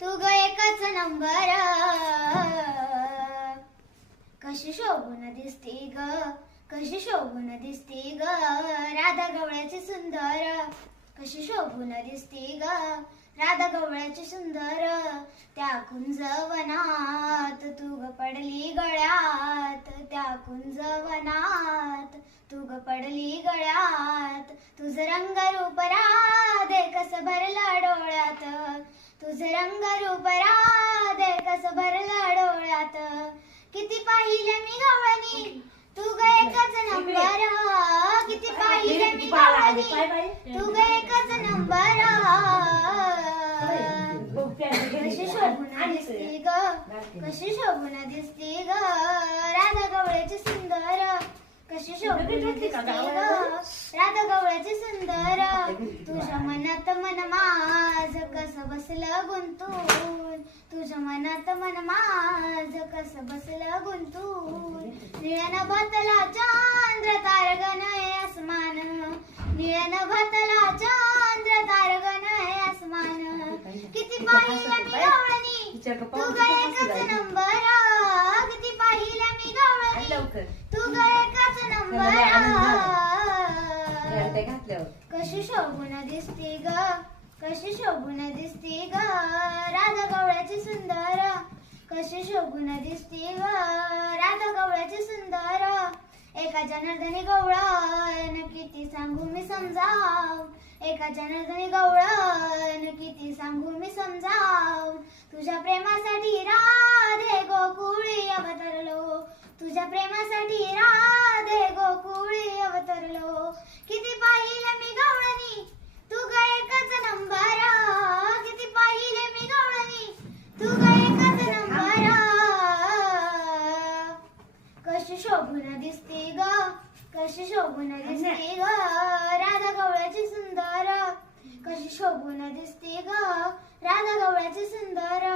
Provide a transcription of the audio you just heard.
तू ग एकच नंबर. कशी शोभून दिसती ग, कशी शोभून दिसती ग, राधा गवळ्याची सुंदर. कशी शोभून दिसती ग, राधा गवळ्याची सुंदर. त्या कुंजवनात तू ग पडली गळ्यात, त्या कुंजवनात तू ग पडली गळ्यात. तुझं रंग रूप राधे कस भरलं डोळ्यात, तुझं रंग रूप राधे कस भरलं डोळ्यात. किती पाहिले मी गवळणी, तू ग एकच नंबर. किती पाहिले मी गवळणी, तू ग एकच नंबर. कशी शोभून दिसती ग, कशी शोभून दिसती ग, राधा गवळ्याची सुंदर. कशी शोभून दिसती ग, राधा गवळ्याची सुंदर. तुझ्या मनात मन माझ कस बसलं गुंतून, तुझ्या मनात मन माझ कस बसलं गुंतून. निळ्या नभातला चांद्र तारगण आहे आसमान, निळ्या नभातला चांद्र तारगण आहे आसमान. किती पाहिल्या मी गवळणी, तू ग एकच नंबर. किती पाहिल्या मी गवळणी, तू ग एकच नंबर. कशी शोभून दिसती ग, कशी शोभून दिसती ग, राधा गवळ्याची सुंदर. कशी शोभून दिसती ग, राधा गवळ्याची सुंदर. एका जनार्दनी गवळण किती सांगू मी समजाव, एका जनार्दनी गवळण किती सांगू मी समजाव. तुझ्या प्रेमासाठी राधे गोकुळी अवतरलो, तुझ्या प्रेमासाठी राधे गोकुळी अवतरलो. किती पाहिले मी गवळणी, तू ग एकच नंबर. किती पाहिले मी गवळणी, तू ग एकच नंबर. कशी शोभून दिसती ग, कशी शोभून दिसती ग, राधा गवळ्याची सुंदर. कशी शोभून दिसती ग, राधा गवळ्याची सुंदर.